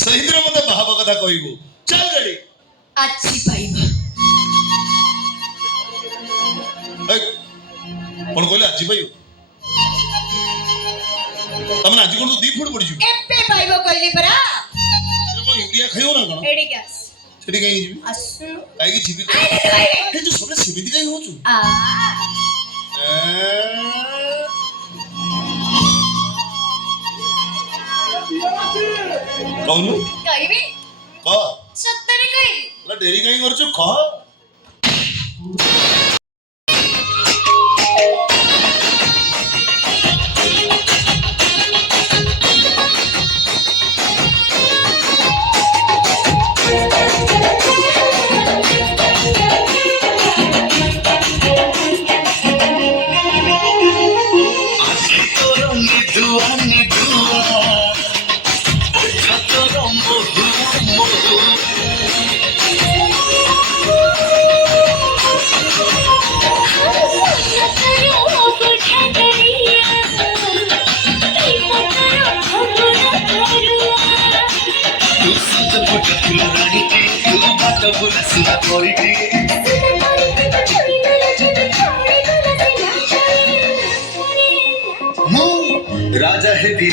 सही दिन मते बाहा कथा कहबो चल गड़ी अच्छी पाइबा कोन कहले आजी भाई तमने आज कोन 2 फुट पड़ी छु एप्पे पाइबो कहली परा से को यूरिया खायो ना कोन एडी गैस सेठी कहीं जीबी असु काई की जीबी हे जो सबले सिमिति कहीं हो छु आ कहनु कहबी कह सत्तरी कहबी ला डेरी कहीं कर छु कह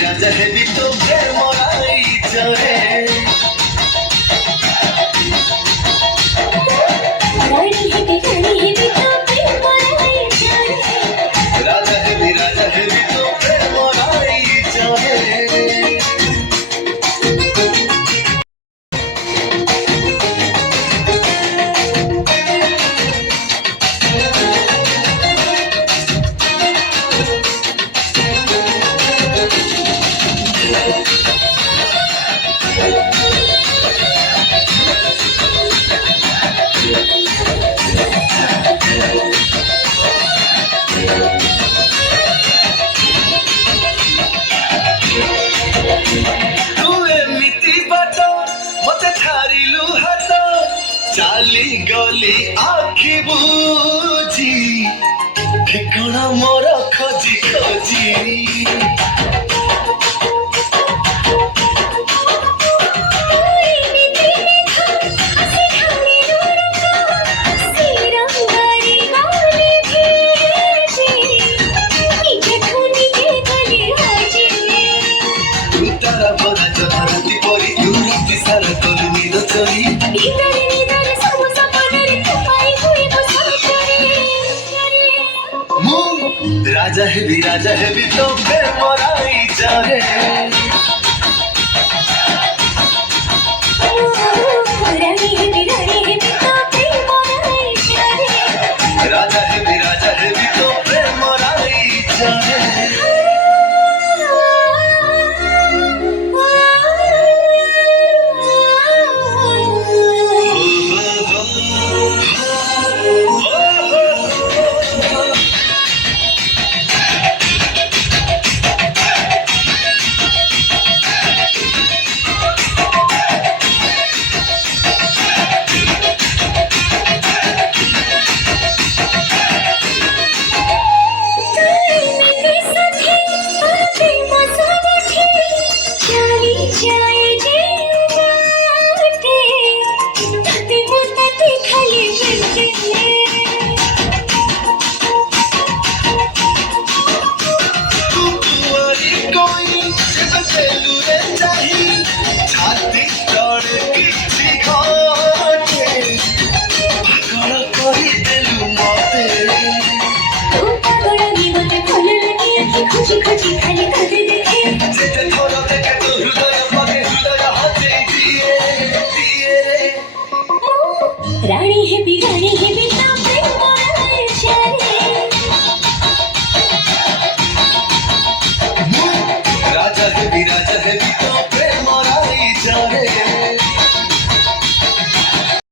राजा है भी तो मोराई चले राजा है भी तो मोराई चले चाली गली आखि बुझी ठिकाना मोर खोजी खोजी तारा बना जनारती परी यूरती सारा कलु नीर चली राजा है भी तो फिर मोराई जाए राजा है भी तो फिर मोराई जाए रानी है